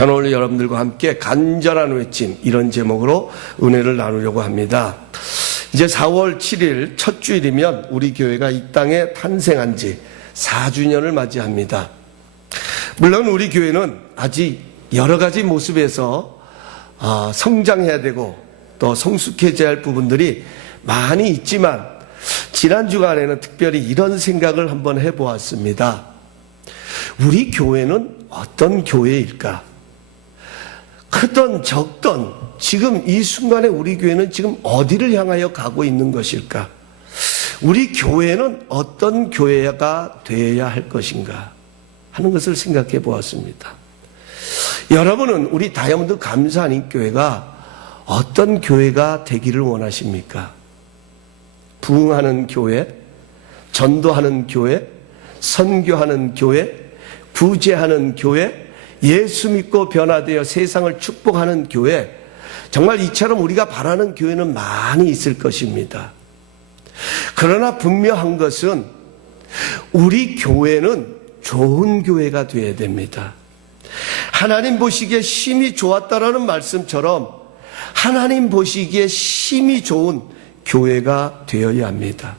저는 오늘 여러분들과 함께 간절한 외침, 이런 제목으로 은혜를 나누려고 합니다. 이제 4월 7일 첫 주일이면 우리 교회가 이 땅에 탄생한 지 4주년을 맞이합니다. 물론 우리 교회는 아직 여러 가지 모습에서 성장해야 되고 또 성숙해져야 할 부분들이 많이 있지만, 지난 주간에는 특별히 이런 생각을 한번 해보았습니다. 우리 교회는 어떤 교회일까? 크던 적던 지금 이 순간에 우리 교회는 지금 어디를 향하여 가고 있는 것일까? 우리 교회는 어떤 교회가 되어야 할 것인가 하는 것을 생각해 보았습니다. 여러분은 우리 다이아몬드 감사하는 교회가 어떤 교회가 되기를 원하십니까? 부흥하는 교회, 전도하는 교회, 선교하는 교회, 구제하는 교회, 예수 믿고 변화되어 세상을 축복하는 교회, 정말 이처럼 우리가 바라는 교회는 많이 있을 것입니다. 그러나 분명한 것은 우리 교회는 좋은 교회가 되어야 됩니다. 하나님 보시기에 심히 좋았다라는 말씀처럼 하나님 보시기에 심히 좋은 교회가 되어야 합니다.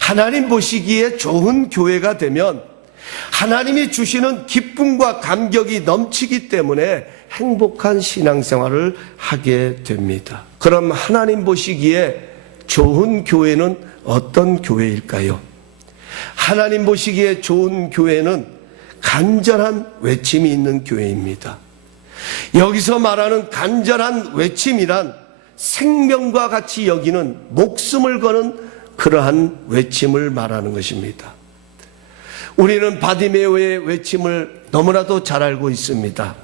하나님 보시기에 좋은 교회가 되면 하나님이 주시는 기쁨과 감격이 넘치기 때문에 행복한 신앙생활을 하게 됩니다. 그럼 하나님 보시기에 좋은 교회는 어떤 교회일까요? 하나님 보시기에 좋은 교회는 간절한 외침이 있는 교회입니다. 여기서 말하는 간절한 외침이란 생명과 같이 여기는, 목숨을 거는 그러한 외침을 말하는 것입니다. 우리는 바디메오의 외침을 너무나도 잘 알고 있습니다.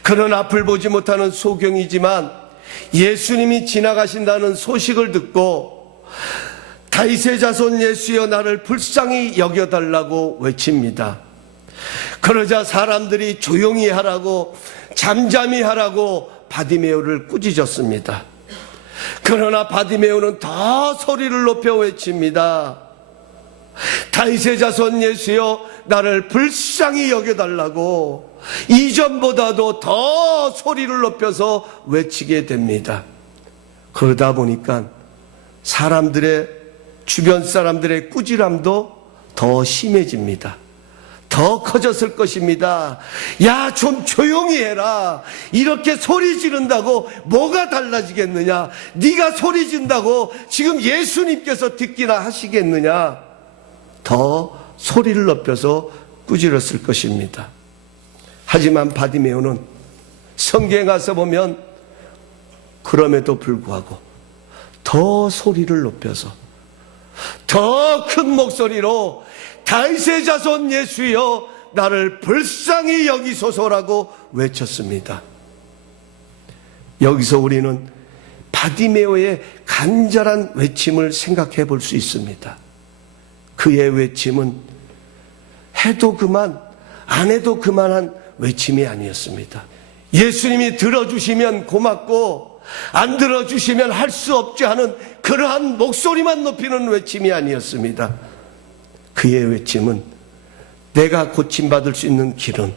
그는 앞을 보지 못하는 소경이지만 예수님이 지나가신다는 소식을 듣고 다윗의 자손 예수여 나를 불쌍히 여겨달라고 외칩니다. 그러자 사람들이 조용히 하라고, 잠잠히 하라고 바디메오를 꾸짖었습니다. 그러나 바디메오는 더 소리를 높여 외칩니다. 다윗의 자손 예수여 나를 불쌍히 여겨달라고 이전보다도 더 소리를 높여서 외치게 됩니다. 그러다 보니까 주변 사람들의 꾸지람도 더 심해집니다. 더 커졌을 것입니다. 야, 좀 조용히 해라. 이렇게 소리 지른다고 뭐가 달라지겠느냐? 네가 소리 지른다고 지금 예수님께서 듣기나 하시겠느냐? 더 소리를 높여서 꾸짖었을 것입니다. 하지만 바디메오는 성경에 가서 보면 그럼에도 불구하고 더 소리를 높여서 더 큰 목소리로 다윗의 자손 예수여 나를 불쌍히 여기소서라고 외쳤습니다. 여기서 우리는 바디메오의 간절한 외침을 생각해 볼 수 있습니다. 그의 외침은 해도 그만, 안 해도 그만한 외침이 아니었습니다. 예수님이 들어주시면 고맙고 안 들어주시면 할 수 없지 하는 그러한 목소리만 높이는 외침이 아니었습니다. 그의 외침은 내가 고침받을 수 있는 길은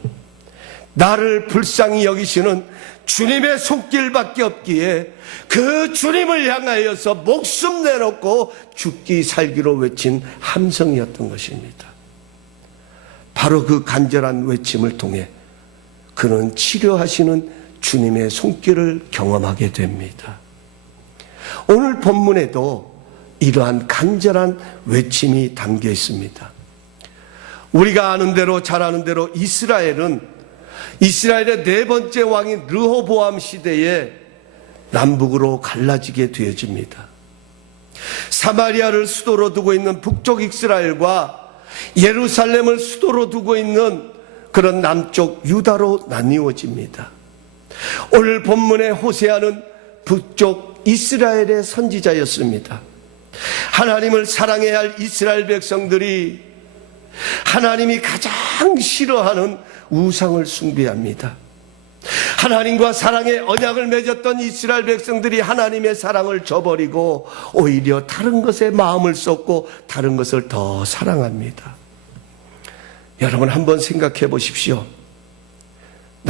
나를 불쌍히 여기시는 주님의 손길밖에 없기에 그 주님을 향하여서 목숨 내놓고 죽기 살기로 외친 함성이었던 것입니다. 바로 그 간절한 외침을 통해 그는 치료하시는 주님의 손길을 경험하게 됩니다. 오늘 본문에도 이러한 간절한 외침이 담겨 있습니다. 우리가 아는 대로, 잘 아는 대로 이스라엘의 네 번째 왕인 르호보암 시대에 남북으로 갈라지게 되어집니다. 사마리아를 수도로 두고 있는 북쪽 이스라엘과 예루살렘을 수도로 두고 있는 그런 남쪽 유다로 나뉘어집니다. 오늘 본문의 호세아는 북쪽 이스라엘의 선지자였습니다. 하나님을 사랑해야 할 이스라엘 백성들이 하나님이 가장 싫어하는 우상을 숭배합니다. 하나님과 사랑의 언약을 맺었던 이스라엘 백성들이 하나님의 사랑을 저버리고 오히려 다른 것에 마음을 쏟고 다른 것을 더 사랑합니다. 여러분 한번 생각해 보십시오.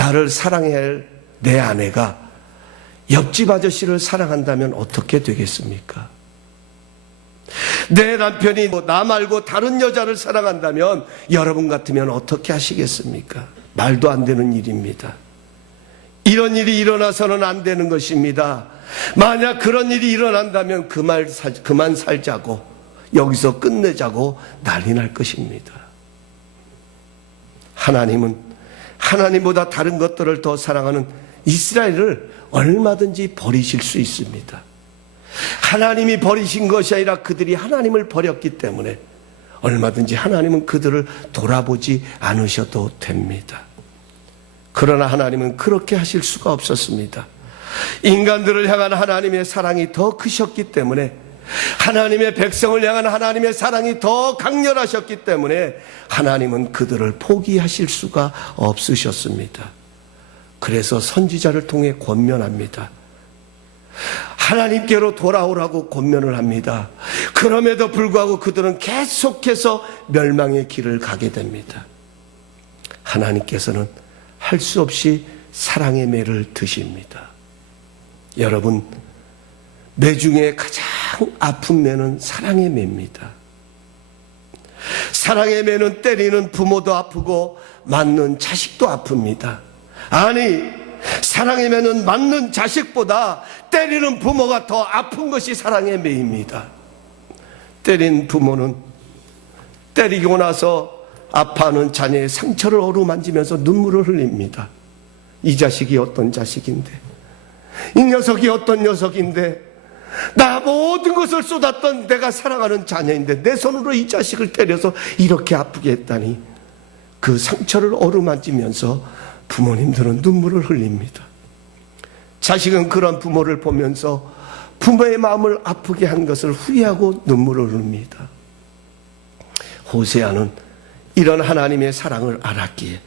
나를 사랑해야 할 내 아내가 옆집 아저씨를 사랑한다면 어떻게 되겠습니까? 내 남편이 나 말고 다른 여자를 사랑한다면 여러분 같으면 어떻게 하시겠습니까? 말도 안 되는 일입니다. 이런 일이 일어나서는 안 되는 것입니다. 만약 그런 일이 일어난다면 그만 살자고, 여기서 끝내자고 난리 날 것입니다. 하나님은 하나님보다 다른 것들을 더 사랑하는 이스라엘을 얼마든지 버리실 수 있습니다. 하나님이 버리신 것이 아니라 그들이 하나님을 버렸기 때문에 얼마든지 하나님은 그들을 돌아보지 않으셔도 됩니다. 그러나 하나님은 그렇게 하실 수가 없었습니다. 인간들을 향한 하나님의 사랑이 더 크셨기 때문에, 하나님의 백성을 향한 하나님의 사랑이 더 강렬하셨기 때문에 하나님은 그들을 포기하실 수가 없으셨습니다. 그래서 선지자를 통해 권면합니다. 하나님께로 돌아오라고 권면을 합니다. 그럼에도 불구하고 그들은 계속해서 멸망의 길을 가게 됩니다. 하나님께서는 할 수 없이 사랑의 매를 드십니다. 여러분, 매 중에 가장 아픈 매는 사랑의 매입니다. 사랑의 매는 때리는 부모도 아프고 맞는 자식도 아픕니다. 아니, 사랑의 매는 맞는 자식보다 때리는 부모가 더 아픈 것이 사랑의 매입니다. 때린 부모는 때리고 나서 아파하는 자녀의 상처를 어루만지면서 눈물을 흘립니다. 이 자식이 어떤 자식인데, 이 녀석이 어떤 녀석인데, 나 모든 것을 쏟았던 내가 사랑하는 자녀인데 내 손으로 이 자식을 때려서 이렇게 아프게 했다니, 그 상처를 어루만지면서 부모님들은 눈물을 흘립니다. 자식은 그런 부모를 보면서 부모의 마음을 아프게 한 것을 후회하고 눈물을 흘립니다. 호세아는 이런 하나님의 사랑을 알았기에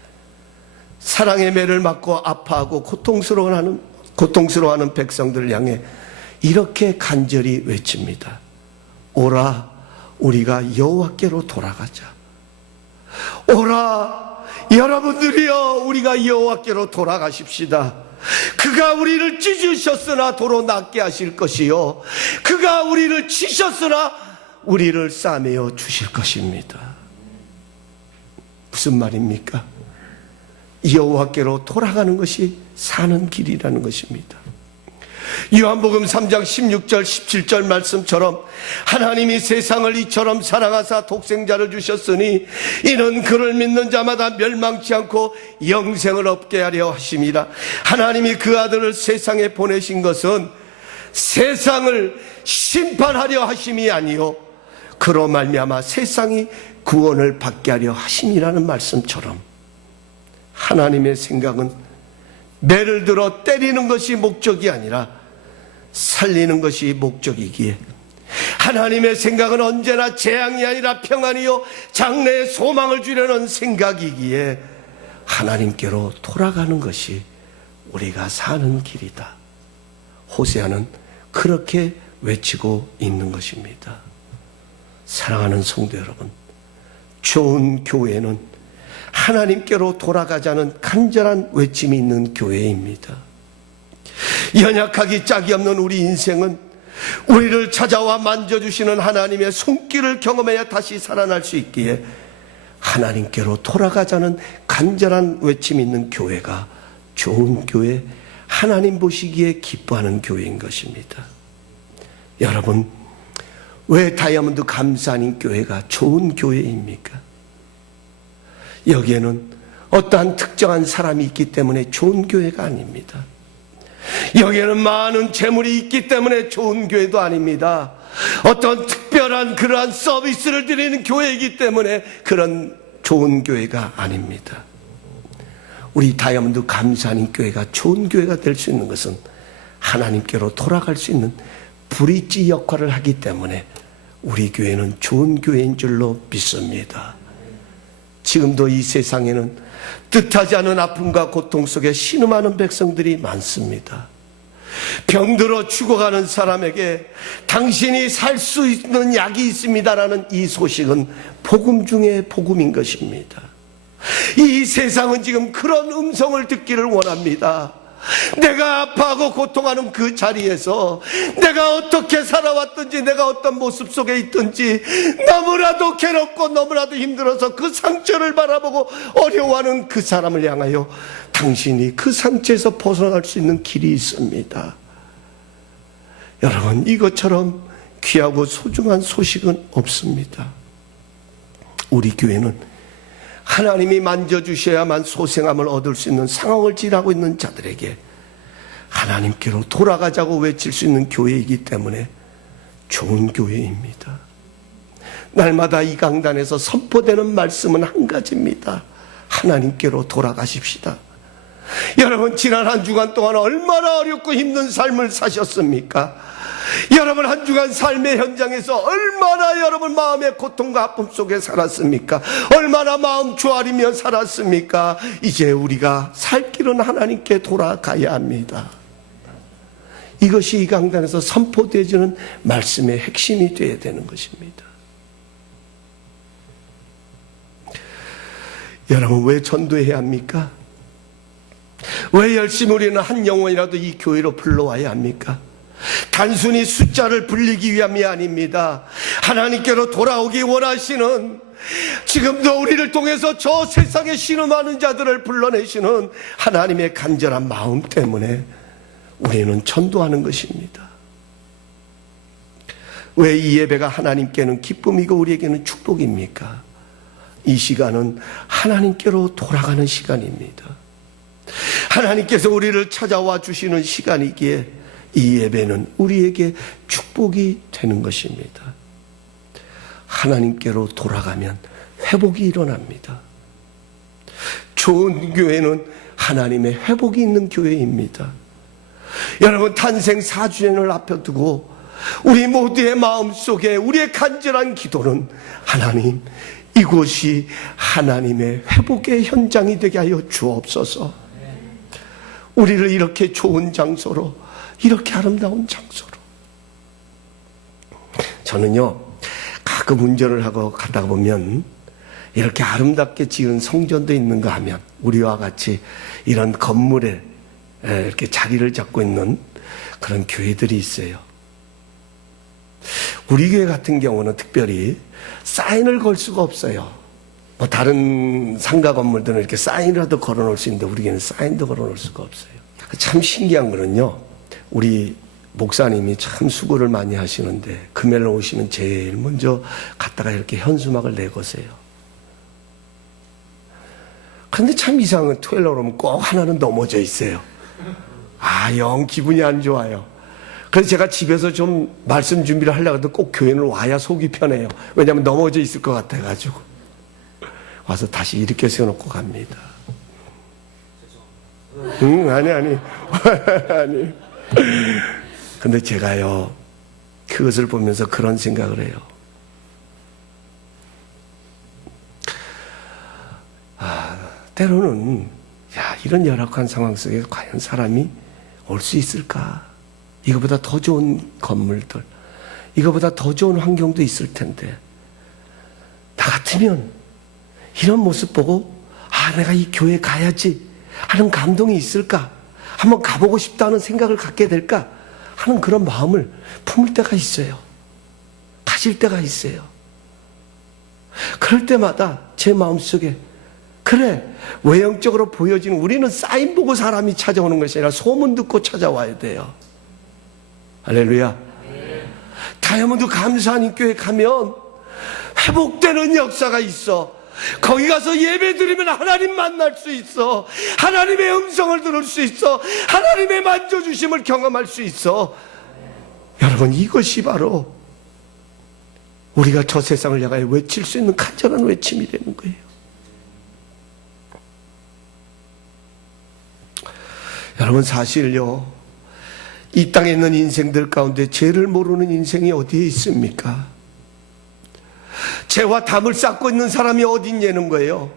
사랑의 매를 맞고 아파하고 고통스러워하는 백성들을 향해 이렇게 간절히 외칩니다. 오라, 우리가 여호와께로 돌아가자. 오라, 여러분들이여, 우리가 여호와께로 돌아가십시다. 그가 우리를 찢으셨으나 도로 낫게 하실 것이요, 그가 우리를 치셨으나 우리를 싸매어 주실 것입니다. 무슨 말입니까? 여호와께로 돌아가는 것이 사는 길이라는 것입니다. 요한복음 3장 16절 17절 말씀처럼 하나님이 세상을 이처럼 사랑하사 독생자를 주셨으니 이는 그를 믿는 자마다 멸망치 않고 영생을 얻게 하려 하심이라. 하나님이 그 아들을 세상에 보내신 것은 세상을 심판하려 하심이 아니요 그로 말미암아 세상이 구원을 받게 하려 하심이라는 말씀처럼, 하나님의 생각은 매를 들어 때리는 것이 목적이 아니라 살리는 것이 목적이기에, 하나님의 생각은 언제나 재앙이 아니라 평안이요 장래에 소망을 주려는 생각이기에 하나님께로 돌아가는 것이 우리가 사는 길이다. 호세아는 그렇게 외치고 있는 것입니다. 사랑하는 성도 여러분, 좋은 교회는 하나님께로 돌아가자는 간절한 외침이 있는 교회입니다. 연약하기 짝이 없는 우리 인생은 우리를 찾아와 만져주시는 하나님의 손길을 경험해야 다시 살아날 수 있기에 하나님께로 돌아가자는 간절한 외침이 있는 교회가 좋은 교회, 하나님 보시기에 기뻐하는 교회인 것입니다. 여러분, 왜 다이아몬드 감사하는 교회가 좋은 교회입니까? 여기에는 어떠한 특정한 사람이 있기 때문에 좋은 교회가 아닙니다. 여기에는 많은 재물이 있기 때문에 좋은 교회도 아닙니다. 어떤 특별한 그러한 서비스를 드리는 교회이기 때문에 그런 좋은 교회가 아닙니다. 우리 다이아몬드 감사하는 교회가 좋은 교회가 될 수 있는 것은 하나님께로 돌아갈 수 있는 브릿지 역할을 하기 때문에 우리 교회는 좋은 교회인 줄로 믿습니다. 지금도 이 세상에는 뜻하지 않은 아픔과 고통 속에 신음하는 백성들이 많습니다. 병들어 죽어가는 사람에게 당신이 살 수 있는 약이 있습니다라는 이 소식은 복음 중에 복음인 것입니다. 이 세상은 지금 그런 음성을 듣기를 원합니다. 내가 아파하고 고통하는 그 자리에서 내가 어떻게 살아왔든지, 내가 어떤 모습 속에 있든지, 너무나도 괴롭고 너무나도 힘들어서 그 상처를 바라보고 어려워하는 그 사람을 향하여 당신이 그 상처에서 벗어날 수 있는 길이 있습니다. 여러분, 이것처럼 귀하고 소중한 소식은 없습니다. 우리 교회는 하나님이 만져주셔야만 소생함을 얻을 수 있는 상황을 지나고 있는 자들에게 하나님께로 돌아가자고 외칠 수 있는 교회이기 때문에 좋은 교회입니다. 날마다 이 강단에서 선포되는 말씀은 한 가지입니다. 하나님께로 돌아가십시다. 여러분, 지난 한 주간 동안 얼마나 어렵고 힘든 삶을 사셨습니까? 여러분, 한 주간 삶의 현장에서 얼마나 여러분 마음의 고통과 아픔 속에 살았습니까? 얼마나 마음 조아리며 살았습니까? 이제 우리가 살 길은 하나님께 돌아가야 합니다. 이것이 이 강단에서 선포되어지는 말씀의 핵심이 되어야 되는 것입니다. 여러분, 왜 전도해야 합니까? 왜 열심히 우리는 한 영혼이라도 이 교회로 불러와야 합니까? 단순히 숫자를 불리기 위함이 아닙니다. 하나님께로 돌아오기 원하시는, 지금도 우리를 통해서 저 세상에 신음하는 자들을 불러내시는 하나님의 간절한 마음 때문에 우리는 전도하는 것입니다. 왜 이 예배가 하나님께는 기쁨이고 우리에게는 축복입니까? 이 시간은 하나님께로 돌아가는 시간입니다. 하나님께서 우리를 찾아와 주시는 시간이기에 이 예배는 우리에게 축복이 되는 것입니다. 하나님께로 돌아가면 회복이 일어납니다. 좋은 교회는 하나님의 회복이 있는 교회입니다. 여러분, 탄생 4주년을 앞에 두고 우리 모두의 마음속에 우리의 간절한 기도는, 하나님, 이곳이 하나님의 회복의 현장이 되게 하여 주옵소서. 우리를 이렇게 좋은 장소로, 이렇게 아름다운 장소로. 저는요, 가끔 운전을 하고 가다 보면 이렇게 아름답게 지은 성전도 있는가 하면 우리와 같이 이런 건물에 이렇게 자리를 잡고 있는 그런 교회들이 있어요. 우리 교회 같은 경우는 특별히 사인을 걸 수가 없어요. 뭐 다른 상가 건물들은 이렇게 사인이라도 걸어놓을 수 있는데 우리 교회는 사인도 걸어놓을 수가 없어요. 참 신기한 거는요, 우리 목사님이 참 수고를 많이 하시는데 금요일 오시면 제일 먼저 갔다가 이렇게 현수막을 내거세요. 그런데 참 이상한 건 토요일 날 오면 꼭 하나는 넘어져 있어요. 영 기분이 안 좋아요. 그래서 제가 집에서 좀 말씀 준비를 하려고 해도 꼭 교회는 와야 속이 편해요. 왜냐하면 넘어져 있을 것 같아가지고. 와서 다시 이렇게 세워놓고 갑니다. 아니. 아니. 근데 제가요, 그것을 보면서 그런 생각을 해요. 때로는, 이런 열악한 상황 속에 과연 사람이 올 수 있을까? 이거보다 더 좋은 건물들, 이거보다 더 좋은 환경도 있을 텐데, 나 같으면 이런 모습 보고, 내가 이 교회 가야지 하는 감동이 있을까? 한번 가보고 싶다는 생각을 갖게 될까? 하는 그런 마음을 품을 때가 있어요. 가질 때가 있어요. 그럴 때마다 제 마음속에, 그래, 외형적으로 보여지는, 우리는 사인 보고 사람이 찾아오는 것이 아니라 소문 듣고 찾아와야 돼요. 할렐루야. 다이아몬드 감사하는 교회 가면 회복되는 역사가 있어. 거기 가서 예배 드리면 하나님 만날 수 있어. 하나님의 음성을 들을 수 있어. 하나님의 만져주심을 경험할 수 있어. 여러분, 이것이 바로 우리가 저 세상을 향하여 외칠 수 있는 간절한 외침이 되는 거예요. 여러분, 사실요, 이 땅에 있는 인생들 가운데 죄를 모르는 인생이 어디에 있습니까? 죄와 담을 쌓고 있는 사람이 어디 있냐는 거예요.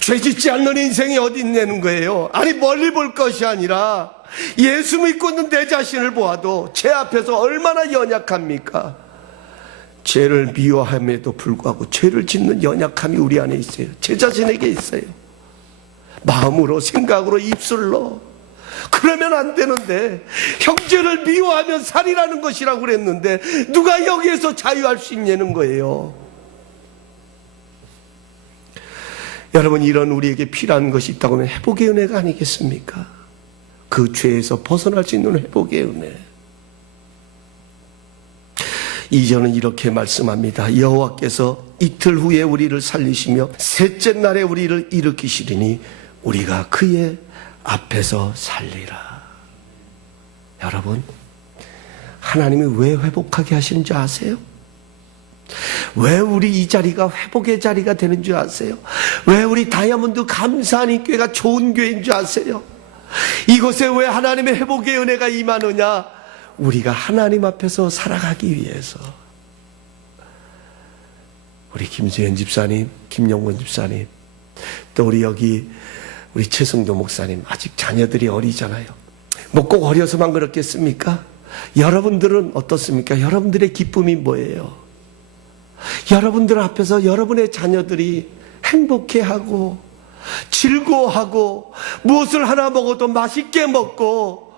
죄 짓지 않는 인생이 어디 있냐는 거예요. 아니, 멀리 볼 것이 아니라 예수 믿고 있는 내 자신을 보아도 죄 앞에서 얼마나 연약합니까? 죄를 미워함에도 불구하고 죄를 짓는 연약함이 우리 안에 있어요. 제 자신에게 있어요. 마음으로, 생각으로, 입술로. 그러면 안 되는데, 형제를 미워하면 살이라는 것이라고 그랬는데 누가 여기에서 자유할 수 있냐는 거예요. 여러분, 이런 우리에게 필요한 것이 있다고 하면 회복의 은혜가 아니겠습니까? 그 죄에서 벗어날 수 있는 회복의 은혜. 2절은 이렇게 말씀합니다. 여호와께서 이틀 후에 우리를 살리시며 셋째 날에 우리를 일으키시리니 우리가 그의 앞에서 살리라. 여러분, 하나님이 왜 회복하게 하시는 줄 아세요? 왜 우리 이 자리가 회복의 자리가 되는 줄 아세요? 왜 우리 다이아몬드 감사하는 교회가 좋은 교회인 줄 아세요? 이곳에 왜 하나님의 회복의 은혜가 임하느냐? 우리가 하나님 앞에서 살아가기 위해서. 우리 김수현 집사님, 김영권 집사님, 또 우리 여기 우리 최승도 목사님, 아직 자녀들이 어리잖아요. 뭐 꼭 어려서만 그렇겠습니까? 여러분들은 어떻습니까? 여러분들의 기쁨이 뭐예요? 여러분들 앞에서 여러분의 자녀들이 행복해하고 즐거워하고 무엇을 하나 먹어도 맛있게 먹고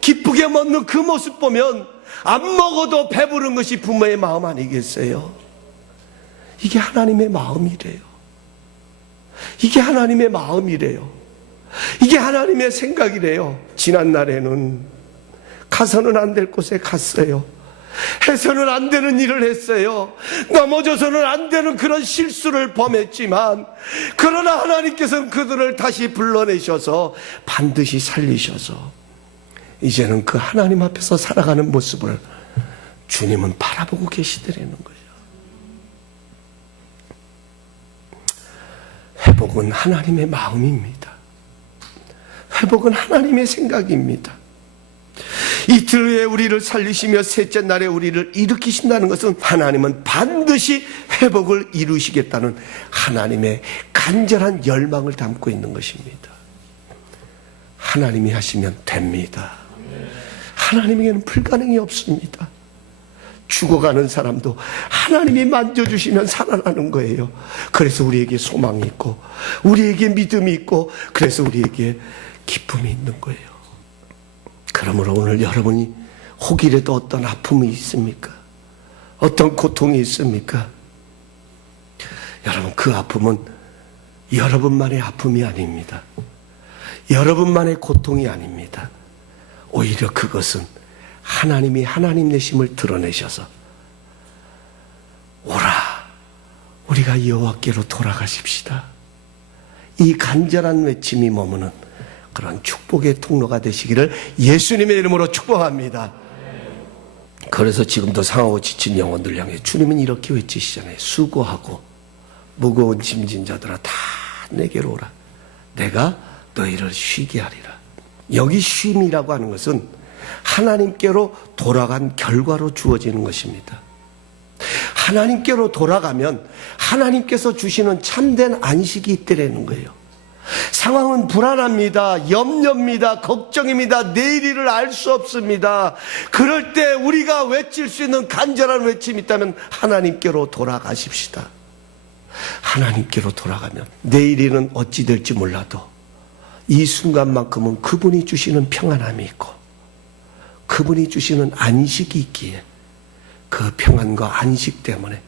기쁘게 먹는 그 모습 보면 안 먹어도 배부른 것이 부모의 마음 아니겠어요? 이게 하나님의 마음이래요. 이게 하나님의 마음이래요. 이게 하나님의 생각이래요. 지난날에는 가서는 안 될 곳에 갔어요. 해서는 안 되는 일을 했어요. 넘어져서는 안 되는 그런 실수를 범했지만, 그러나 하나님께서는 그들을 다시 불러내셔서 반드시 살리셔서 이제는 그 하나님 앞에서 살아가는 모습을 주님은 바라보고 계시더라는 거예요. 회복은 하나님의 마음입니다. 회복은 하나님의 생각입니다. 이틀 후에 우리를 살리시며 셋째 날에 우리를 일으키신다는 것은 하나님은 반드시 회복을 이루시겠다는 하나님의 간절한 열망을 담고 있는 것입니다. 하나님이 하시면 됩니다. 하나님에게는 불가능이 없습니다. 죽어가는 사람도 하나님이 만져주시면 살아나는 거예요. 그래서 우리에게 소망이 있고 우리에게 믿음이 있고 그래서 우리에게 기쁨이 있는 거예요. 그러므로 오늘 여러분이 혹이라도 어떤 아픔이 있습니까? 어떤 고통이 있습니까? 여러분, 그 아픔은 여러분만의 아픔이 아닙니다. 여러분만의 고통이 아닙니다. 오히려 그것은 하나님이 하나님 내심을 드러내셔서 오라, 우리가 여호와께로 돌아가십시다. 이 간절한 외침이 머무는 그런 축복의 통로가 되시기를 예수님의 이름으로 축복합니다. 그래서 지금도 상하고 지친 영혼들 향해 주님은 이렇게 외치시잖아요. 수고하고 무거운 짐진 자들아 다 내게로 오라. 내가 너희를 쉬게 하리라. 여기 쉼이라고 하는 것은 하나님께로 돌아간 결과로 주어지는 것입니다. 하나님께로 돌아가면 하나님께서 주시는 참된 안식이 있더라는 거예요. 상황은 불안합니다. 염려입니다. 걱정입니다. 내일 일을 알 수 없습니다. 그럴 때 우리가 외칠 수 있는 간절한 외침이 있다면 하나님께로 돌아가십시다. 하나님께로 돌아가면 내일 일은 어찌 될지 몰라도 이 순간만큼은 그분이 주시는 평안함이 있고 그분이 주시는 안식이 있기에 그 평안과 안식 때문에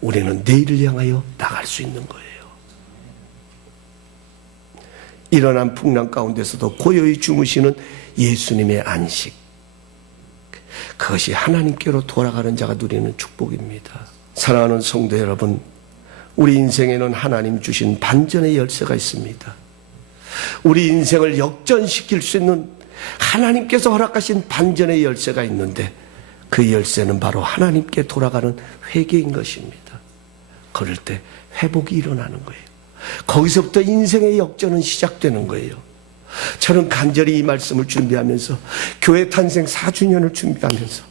우리는 내일을 향하여 나갈 수 있는 거예요. 일어난 풍랑 가운데서도 고요히 주무시는 예수님의 안식, 그것이 하나님께로 돌아가는 자가 누리는 축복입니다. 사랑하는 성도 여러분, 우리 인생에는 하나님 주신 반전의 열쇠가 있습니다. 우리 인생을 역전시킬 수 있는 하나님께서 허락하신 반전의 열쇠가 있는데 그 열쇠는 바로 하나님께 돌아가는 회개인 것입니다. 그럴 때 회복이 일어나는 거예요. 거기서부터 인생의 역전은 시작되는 거예요. 저는 간절히 이 말씀을 준비하면서 교회 탄생 4주년을 준비하면서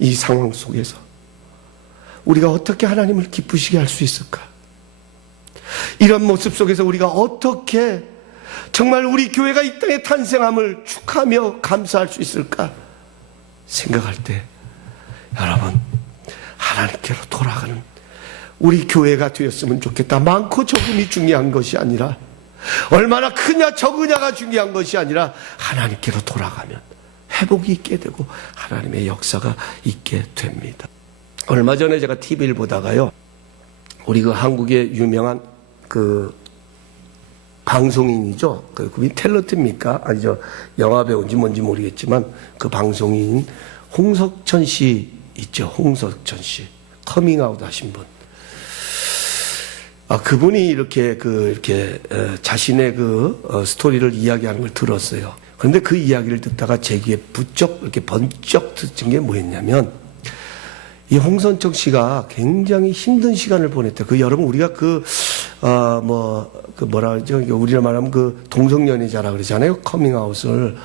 이 상황 속에서 우리가 어떻게 하나님을 기쁘시게 할 수 있을까? 이런 모습 속에서 우리가 어떻게 정말 우리 교회가 이 땅에 탄생함을 축하하며 감사할 수 있을까? 생각할 때 여러분, 하나님께로 돌아가는 우리 교회가 되었으면 좋겠다. 많고 적음이 중요한 것이 아니라, 얼마나 크냐 적으냐가 중요한 것이 아니라, 하나님께로 돌아가면 회복이 있게 되고 하나님의 역사가 있게 됩니다. 얼마 전에 제가 TV를 보다가요, 우리 그 한국의 유명한 그 방송인이죠. 그분이 탤런트입니까? 아니죠. 영화배우인지 뭔지 모르겠지만 그 방송인 홍석천 씨 있죠. 홍석천 씨. 커밍아웃 하신 분. 그분이 이렇게 자신의 스토리를 이야기하는 걸 들었어요. 그런데 그 이야기를 듣다가 제 귀에 부쩍 이렇게 번쩍 듣는 게 뭐였냐면, 이 홍선청 씨가 굉장히 힘든 시간을 보냈다. 여러분, 우리가 뭐라 그러죠? 우리가 말하면 동성연애자라 그러잖아요. 커밍아웃을.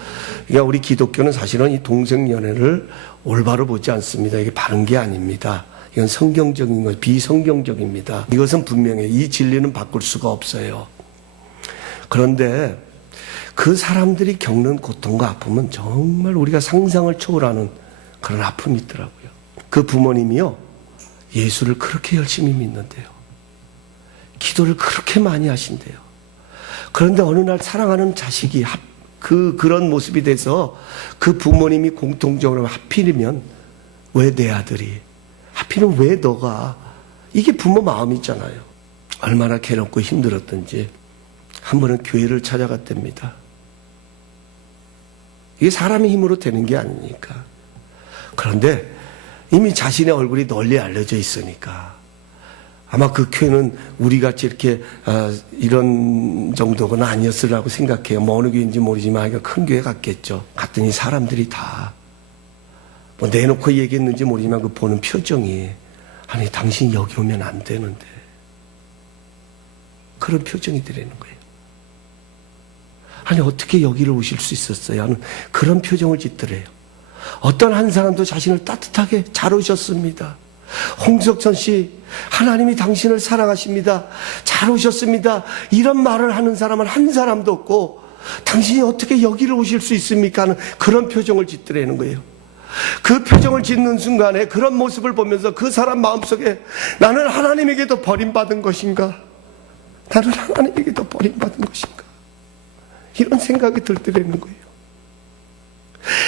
그러니까 우리 기독교는 사실은 이 동성연애를 올바로 보지 않습니다. 이게 바른 게 아닙니다. 이건 성경적인 것, 비성경적입니다. 이것은 분명히 이 진리는 바꿀 수가 없어요. 그런데 그 사람들이 겪는 고통과 아픔은 정말 우리가 상상을 초월하는 그런 아픔이 있더라고요. 그 부모님이요, 예수를 그렇게 열심히 믿는데요, 기도를 그렇게 많이 하신대요. 그런데 어느 날 사랑하는 자식이 그런 모습이 돼서 그 부모님이 공통적으로 하필이면 왜 내 아들이, 하필은 왜 너가, 이게 부모 마음이잖아요. 얼마나 괴롭고 힘들었던지 한 번은 교회를 찾아갔답니다. 이게 사람의 힘으로 되는 게 아니니까. 그런데 이미 자신의 얼굴이 널리 알려져 있으니까 아마 그 교회는 우리같이 이렇게 이런 정도는 아니었으라고 생각해요. 뭐 어느 교회인지 모르지만 큰 교회 같겠죠. 갔더니 사람들이 다 뭐 내놓고 얘기했는지 모르지만 그 보는 표정이, 아니 당신 여기 오면 안 되는데, 그런 표정이 들리는 거예요. 아니 어떻게 여기를 오실 수 있었어요 하는 그런 표정을 짓더래요. 어떤 한 사람도 자신을 따뜻하게 잘 오셨습니다. 홍석천 씨, 하나님이 당신을 사랑하십니다. 잘 오셨습니다. 이런 말을 하는 사람은 한 사람도 없고, 당신이 어떻게 여기를 오실 수 있습니까 하는 그런 표정을 짓더라는 거예요. 그 표정을 짓는 순간에 그런 모습을 보면서 그 사람 마음속에, 나는 하나님에게도 버림받은 것인가? 나는 하나님에게도 버림받은 것인가? 이런 생각이 들더라는 거예요.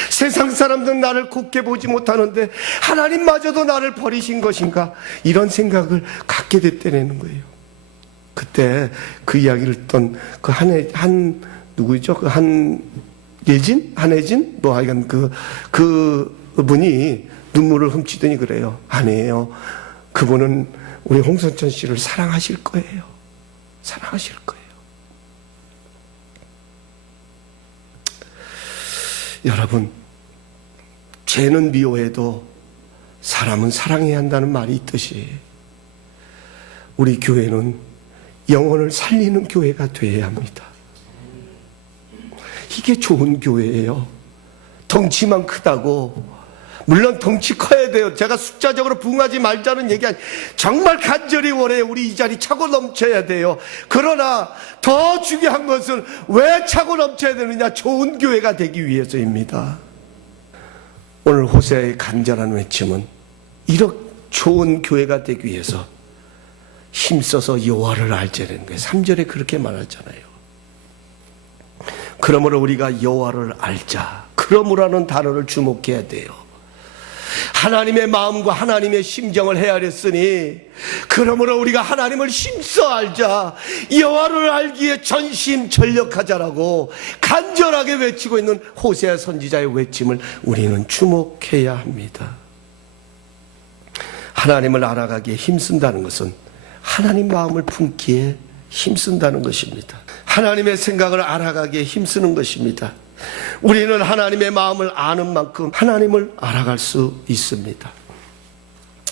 세상 사람들은 나를 곱게 보지 못하는데 하나님마저도 나를 버리신 것인가? 이런 생각을 갖게 됐다는 거예요. 그때 그 이야기를 듣던 누구죠? 한혜진? 뭐 하여간 그분이 눈물을 훔치더니 그래요. 아니에요. 그분은 우리 홍선천 씨를 사랑하실 거예요. 사랑하실 거예요. 여러분, 죄는 미워해도 사람은 사랑해야 한다는 말이 있듯이, 우리 교회는 영혼을 살리는 교회가 되어야 합니다. 이게 좋은 교회예요. 덩치만 크다고, 물론 덩치 커야 돼요. 제가 숫자적으로 부응하지 말자는 얘기 아니에요. 정말 간절히 원해요. 우리 이 자리 차고 넘쳐야 돼요. 그러나 더 중요한 것은 왜 차고 넘쳐야 되느냐? 좋은 교회가 되기 위해서입니다. 오늘 호세아의 간절한 외침은 이렇게 좋은 교회가 되기 위해서 힘써서 여호와를 알자는 거예요. 3절에 그렇게 말하잖아요. 그러므로 우리가 여호와를 알자. 그러므로라는 단어를 주목해야 돼요. 하나님의 마음과 하나님의 심정을 헤아렸으니, 그러므로 우리가 하나님을 힘써 알자, 여호와를 알기에 전심전력하자라고 간절하게 외치고 있는 호세아 선지자의 외침을 우리는 주목해야 합니다. 하나님을 알아가기에 힘쓴다는 것은 하나님 마음을 품기에 힘쓴다는 것입니다. 하나님의 생각을 알아가기에 힘쓰는 것입니다. 우리는 하나님의 마음을 아는 만큼 하나님을 알아갈 수 있습니다.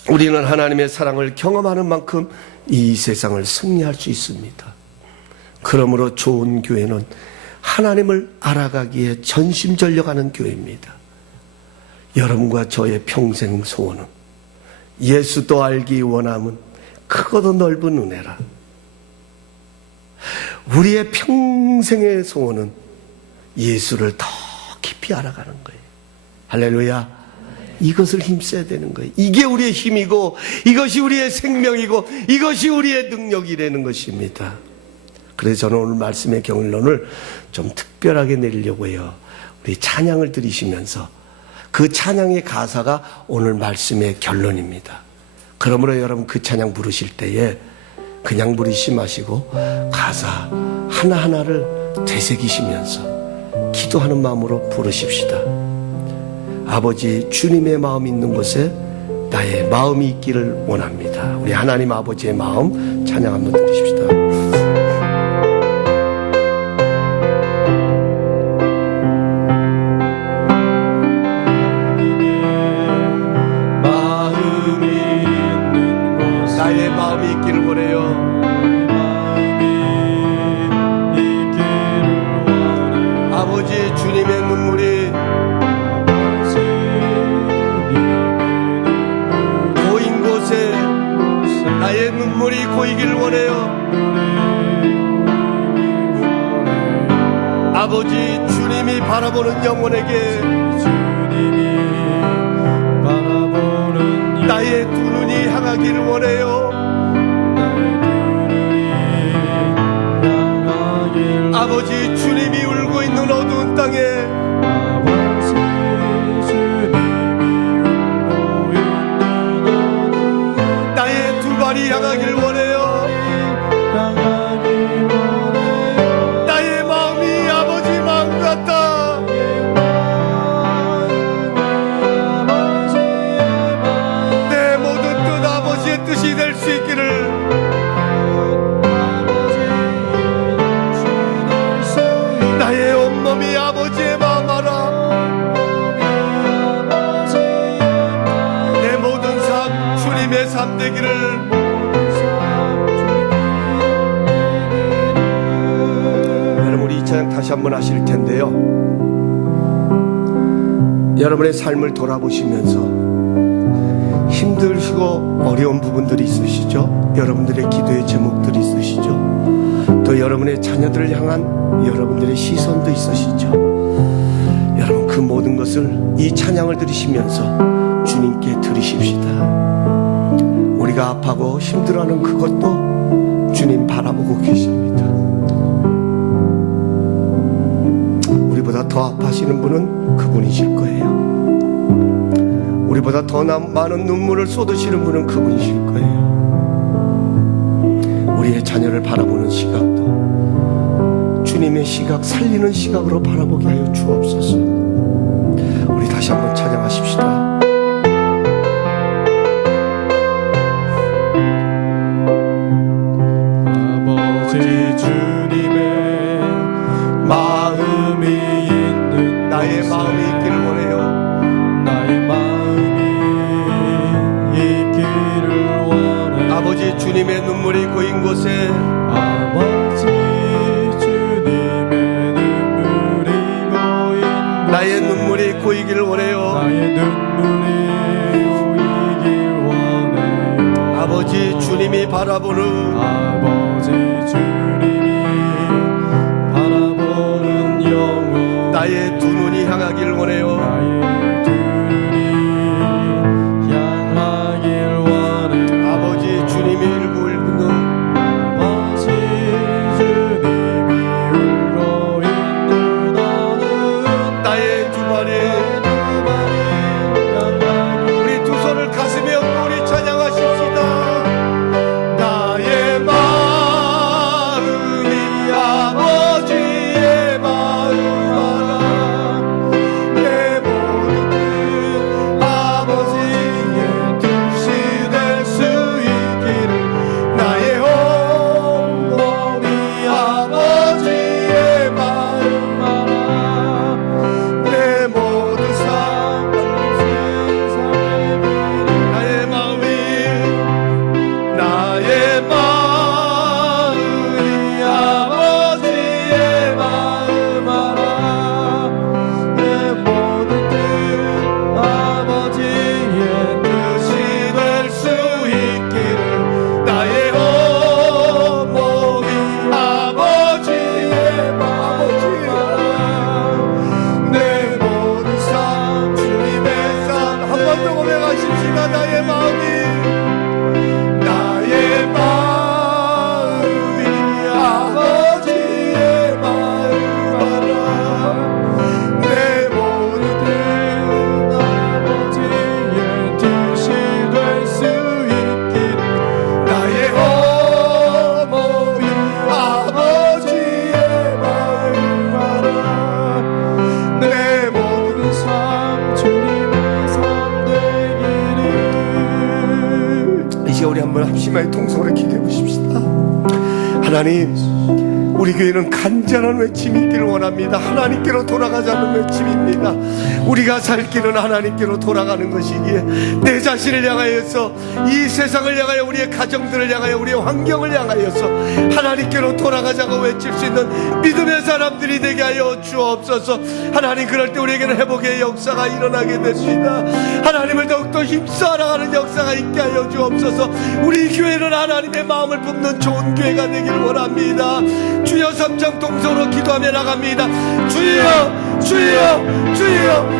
우리는 하나님의 사랑을 경험하는 만큼 이 세상을 승리할 수 있습니다. 그러므로 좋은 교회는 하나님을 알아가기에 전심전력하는 교회입니다. 여러분과 저의 평생 소원은 예수도 알기 원함은 크고도 넓은 은혜라. 우리의 평생의 소원은 예수를 더 깊이 알아가는 거예요. 할렐루야. 이것을 힘써야 되는 거예요. 이게 우리의 힘이고 이것이 우리의 생명이고 이것이 우리의 능력이라는 것입니다. 그래서 저는 오늘 말씀의 경륜론을 좀 특별하게 내리려고 해요. 우리 찬양을 들으시면서 그 찬양의 가사가 오늘 말씀의 결론입니다. 그러므로 여러분 그 찬양 부르실 때에 그냥 부르시지 마시고 가사 하나하나를 되새기시면서 기도하는 마음으로 부르십시다. 아버지, 주님의 마음이 있는 곳에 나의 마음이 있기를 원합니다. 우리 하나님 아버지의 마음 찬양 한번 드리십시다. 나의 마음이 있기를 원해요. 아버지, 주님의 눈물이 고인 곳에 나의 눈물이 고이길 원해요. 아버지, 주님이 바라보는 영혼에게 나의 두 눈이 향하기를 원해요. 아버지, 주님이 울고 있는 어두운 땅에 나의 두 발이 향하길 원해요. 나의 마음이 아버지 마음 같다. 내 모든 뜻 아버지의 뜻이 될 수 있기를. 나의 온몸이 아버지의 마음 알아. 내 모든 삶 주님의 삶 되기를. 여러분, 우리 이 찬양 다시 한번 하실 텐데요, 여러분의 삶을 돌아보시면서 힘들시고 어려운 부분들이 있으시죠? 여러분들의 기도의 제목들이 있으시죠? 또 여러분의 자녀들을 향한 여러분들의 시선도 있으시죠? 여러분, 그 모든 것을 이 찬양을 들으시면서 주님께 드리십시다. 우리가 아파하고 힘들어하는 그것도 주님 바라보고 계십니다. 우리보다 더 아파하시는 분은 그분이실 거예요. 우리보다 더 많은 눈물을 쏟으시는 분은 그분이실 거예요. 우리의 자녀를 바라보는 시각도 주님의 시각, 살리는 시각으로 바라보게 하여 주옵소서. 우리 다시 한번 찬양하십시다. 아버지, 주님의 마음이 있는 나의 마음이 있기를 원해요. 나의 마음이 있기를 원해요. 아버지, 주님의 눈물이 고인 곳에 나의 눈물이 고이기를 원해요. 나의 눈물이 고이길 원해요. 아버지, 주님이 바라보는 영혼 나의 두 눈이 향하길 원해요. 나의 두 눈이 향하길 원해요. 아버지, 주님이 울고 있는 아버지, 주님이 울고 있는 나의 두 발이 우리 두 손을 가슴에 얹고 우리 찬양하십시다. 나의 심심하게 통성으로 기도해 보십시다. 하나님, 우리 교회는 간절한 외침이 있기를 원합니다. 하나님께로 돌아가자는 외침입니다. 우리가 살 길은 하나님께로 돌아가는 것이기에 내 자신을 향하여서, 이 세상을 향하여, 우리의 가정들을 향하여, 우리의 환경을 향하여서 하나님께로 돌아가자고 외칠 수 있는 믿음의 사람들이 되게 하여 주옵소서. 하나님, 그럴 때 우리에게는 회복의 역사가 일어나게 됩니다. 하나님을 더욱더 힘써 알아가는 역사가 있게 하여 주옵소서. 우리 교회는 하나님의 마음을 품는 좋은 교회가 되기를 원합니다. 주여, 삼창 통성으로 기도하며 나갑니다. 주여, 주여, 주여.